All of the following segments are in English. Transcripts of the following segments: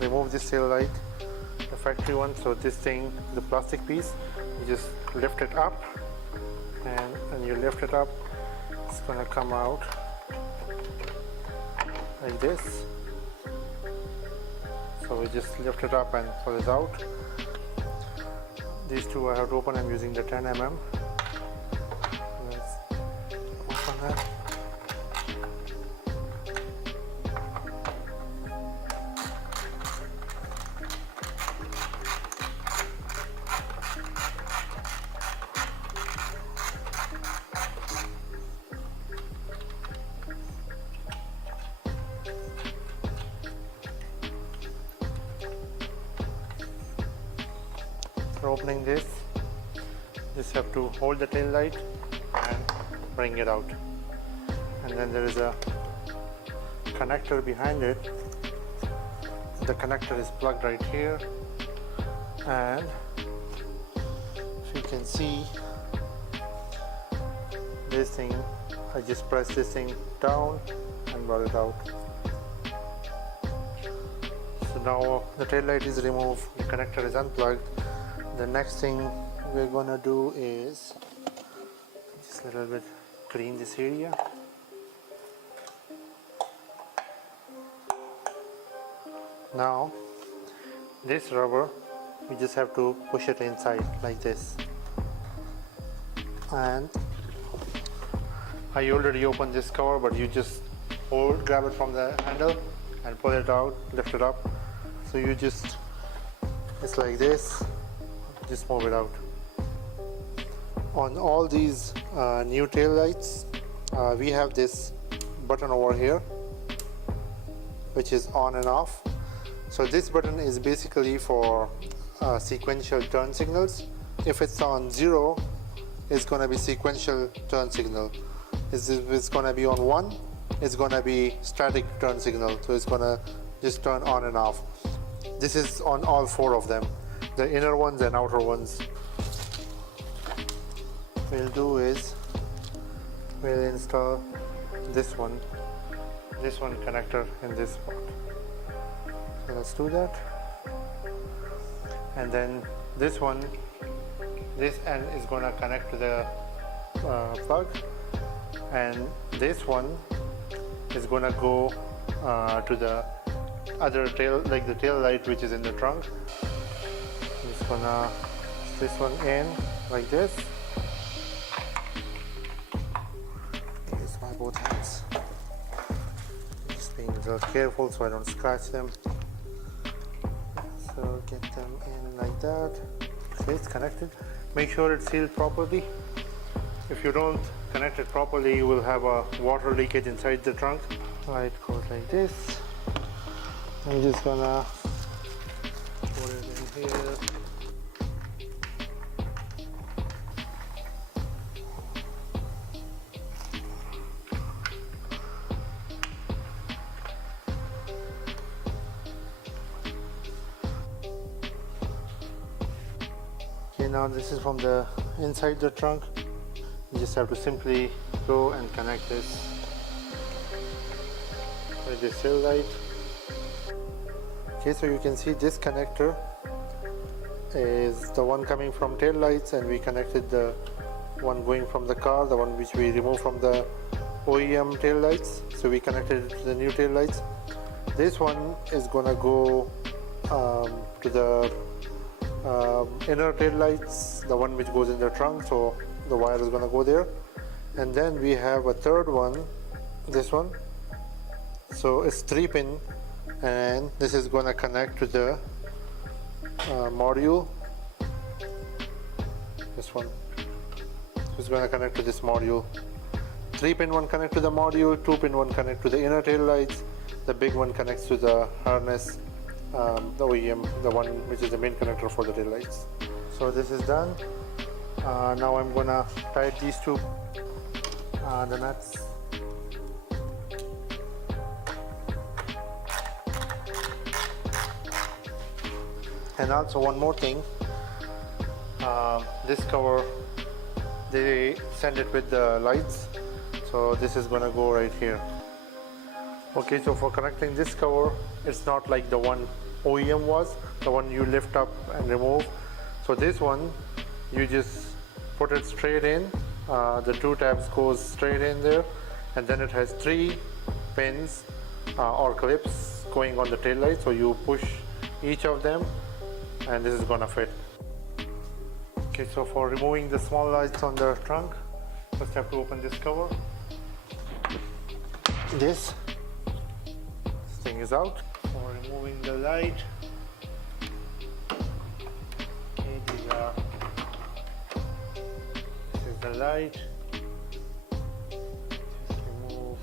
Remove this tail light, the factory one. So this thing, the plastic piece, you just lift it up, and when you lift it up, it's gonna come out like this. So we just lift it up and pull it out. These two I have to open. I'm using the 10 mm. Let's open that. For opening this, just have to hold the tail light and bring it out, and then there is a connector behind it. The connector is plugged right here, and if you can see this thing, I just press this thing down and brought it out. So now the tail light is removed, the connector is unplugged. The next thing we're gonna do is just a little bit clean this area. Now this rubber, we just have to push it inside like this, and I already opened this cover, but you just grab it from the handle and pull it out, lift it up. So you just, it's like this, just move it out. On all these new tail lights, we have this button over here which is on and off. So this button is basically for sequential turn signals. If it's on 0, it's going to be sequential turn signal. If it's going to be on 1, it's going to be static turn signal. So it's going to just turn on and off. This is on all 4 of them, the inner ones and outer ones. What we'll do is we'll install this one connector in this spot. So let's do that. And then this one, this end is going to connect to the plug, and this one is going to go to the other tail, like the tail light which is in the trunk. I'm just gonna push this one in like this. Use my both hands. Just being a little careful so I don't scratch them. So get them in like that. Okay, it's connected. Make sure it's sealed properly. If you don't connect it properly, you will have a water leakage inside the trunk. Light goes like this. I'm just gonna put it in here. Okay, now this is from the inside the trunk. You just have to simply go and connect this with this tail light. Okay, so you can see this connector is the one coming from tail lights, and we connected the one going from the car, the one which we removed from the OEM tail lights. So we connected it to the new tail lights. This one is gonna go to the inner tail lights, the one which goes in the trunk. So the wire is gonna go there, and then we have a third one, this one. So it's 3-pin. And this is going to connect to the module, this one. So it's going to connect to this module. 3-pin one connect to the module, 2-pin one connect to the inner tail lights, the big one connects to the harness, the OEM, the one which is the main connector for the tail lights. So this is done. Now I'm going to tighten these two the nuts. And also one more thing, this cover, they send it with the lights, so this is gonna go right here. Okay, so for connecting this cover, it's not like the one OEM was, the one you lift up and remove. So this one, you just put it straight in. The two tabs goes straight in there, and then it has 3 pins or clips going on the tail light. So you push each of them, and this is gonna fit. Okay, so for removing the small lights on the trunk, first have to open this cover. This thing is out. For removing the light, okay, this is the light. Just remove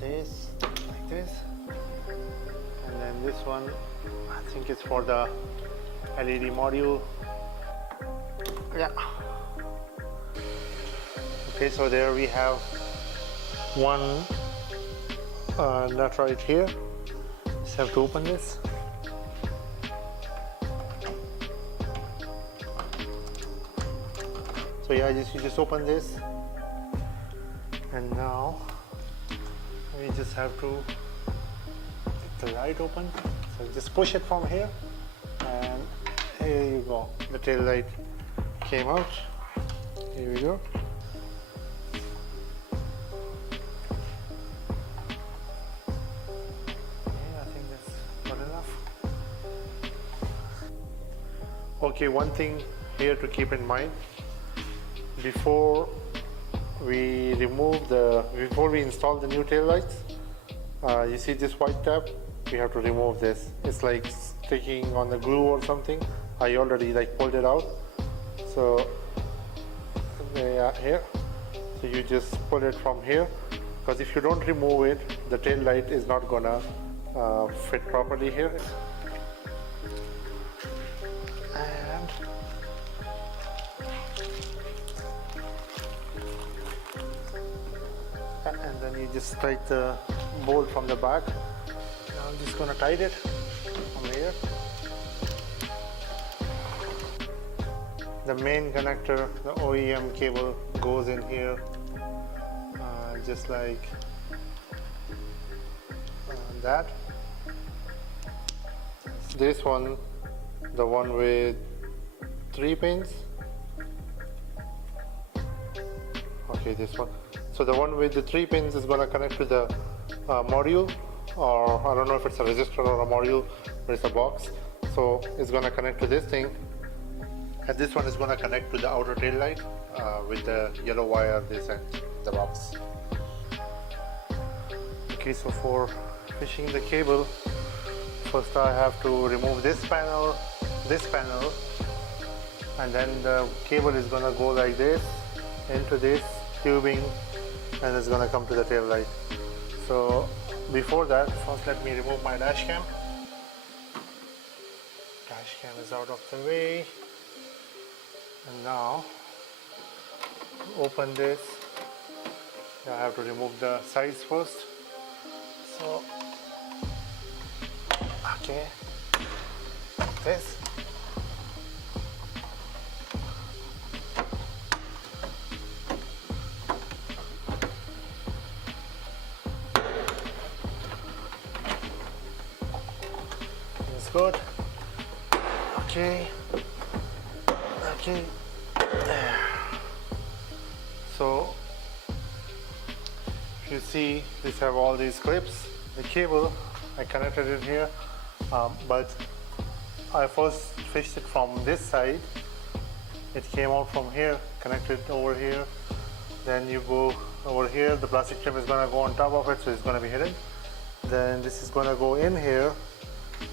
this like this, and then this one, I think it's for the LED module. Yeah. Okay, so there we have one nut right here. Just have to open this. So yeah, you just open this, and now we just have to get the light open. So just push it from here, and here you go. The tail light came out. Here we go. Okay, one thing here to keep in mind, before we install the new tail lights, you see this white tab, we have to remove this. It's like sticking on the glue or something. I already pulled it out. So they are here. So you just pull it from here, because if you don't remove it, the tail light is not gonna fit properly here. And then you just tighten the bolt from the back. Now I'm just gonna tighten it from here. The main connector, the OEM cable, goes in here, just like that. This one, the one with 3 pins. Okay, this one. So the one with the 3 pins is going to connect to the module, or I don't know if it's a resistor or a module, but it's a box. So it's going to connect to this thing, and this one is going to connect to the outer tail light with the yellow wire this end, the box. Okay, so for fishing the cable, first I have to remove this panel, and then the cable is going to go like this into this tubing, and it's going to come to the tail light. So before that, first let me remove my dash cam. Dash cam is out of the way, and now open this. I have to remove the sides first. So okay, this. Good. Okay. So if you see, these have all these clips. The cable, I connected it here, but I first fished it from this side. It came out from here, connected over here. Then you go over here. The plastic trim is going to go on top of it, so it's going to be hidden. Then this is going to go in here,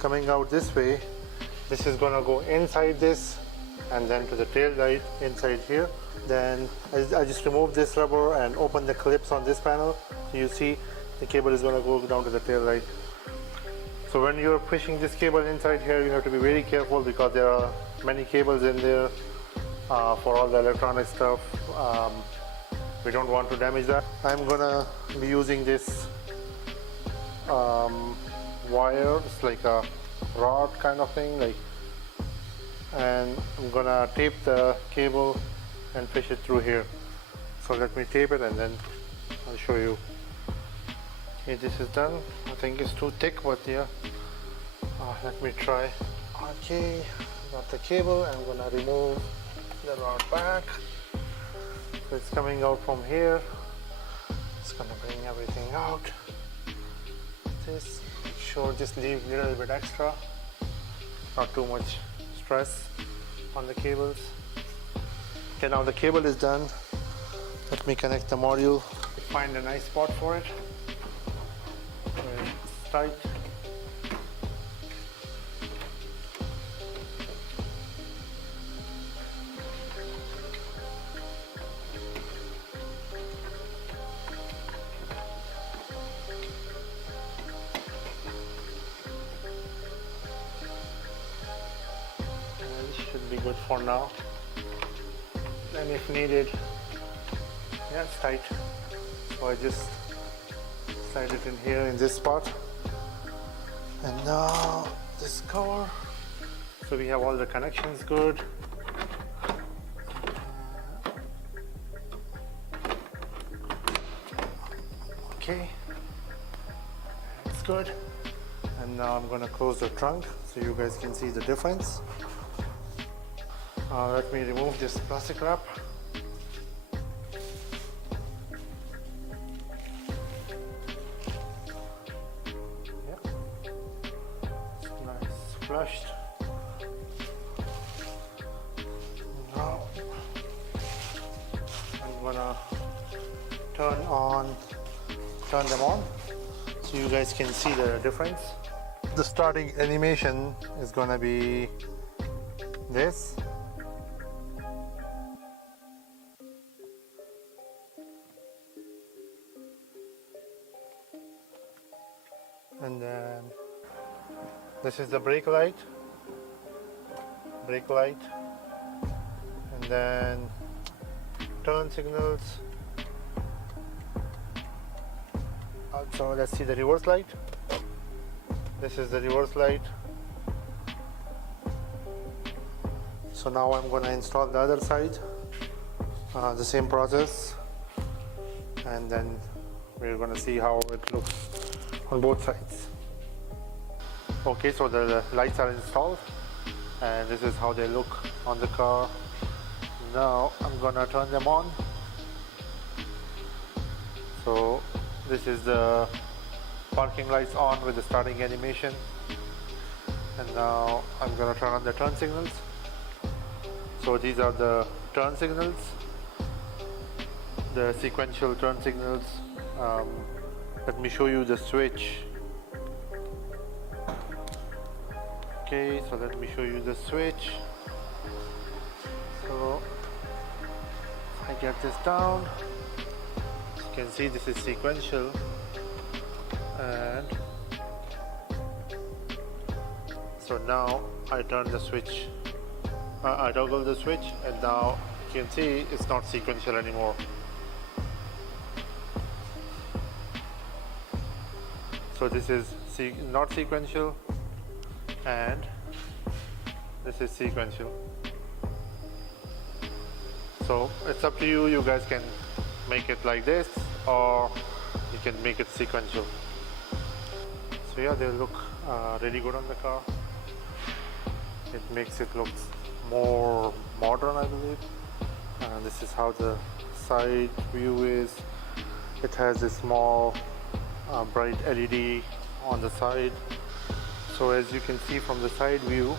coming out this way. This is going to go inside this, and then to the tail light inside here. Then I just remove this rubber and open the clips on this panel. So you see the cable is going to go down to the tail light. So when you're pushing this cable inside here, you have to be very careful, because there are many cables in there for all the electronic stuff. We don't want to damage that. I'm gonna be using this wire. It's like a rod kind of thing, and I'm gonna tape the cable and fish it through here. So let me tape it and then I'll show you. Okay, this is done. I think it's too thick, but yeah. Let me try. Okay, got the cable. I'm gonna remove the rod back. So it's coming out from here. It's gonna bring everything out. This, make sure just leave a little bit extra. Not too much stress on the cables. Okay, now the cable is done. Let me connect the module. Find a nice spot for it. It's tight. Should be good for now, and if needed, yeah, it's tight, so I just slide it in here in this spot. And now this cover, so we have all the connections good. Okay, it's good. And now I'm gonna close the trunk so you guys can see the difference. Let me remove this plastic wrap. Yeah, it's nice, flushed. Now I'm gonna turn them on so you guys can see the difference. The starting animation is gonna be this. And then this is the brake light, and then turn signals. Also, let's see the reverse light. This is the reverse light. So now I'm going to install the other side, the same process, and then we're going to see how it looks on both sides. Okay, so the lights are installed and this is how they look on the car. Now I'm gonna turn them on. So this is the parking lights on with the starting animation, and now I'm gonna turn on the turn signals. So these are the turn signals, the sequential turn signals. Let me show you the switch. Okay, so let me show you the switch. So I get this down. As you can see, this is sequential, and so now I turn the switch. I toggle the switch, and now you can see it's not sequential anymore. So this is not sequential, and this is sequential. So it's up to you. You guys can make it like this, or you can make it sequential. So yeah, they look really good on the car. It makes it look more modern, I believe. This is how the side view is. It has a small bright LED on the side. So as you can see from the side view,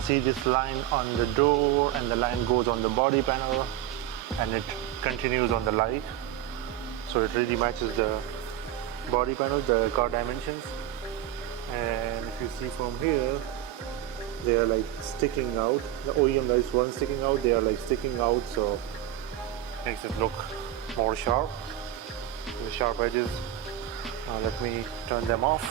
see this line on the door, and the line goes on the body panel, and it continues on the light. So it really matches the body panel, the car dimensions. And if you see from here, they are like sticking out. The OEM lights weren't sticking out, they are like sticking out, so makes it look more sharp, the sharp edges. Let me turn them off.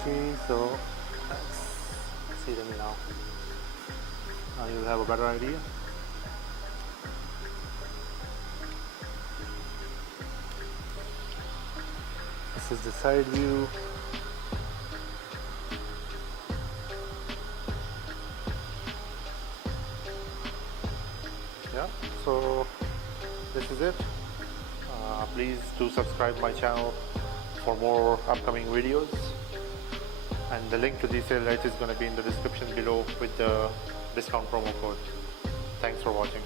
Okay, so let's see them now. You'll have a better idea. This is the side view. Yeah, so this is it. Please do subscribe my channel for more upcoming videos, and the link to these tail lights is going to be in the description below with the discount promo code. Thanks for watching.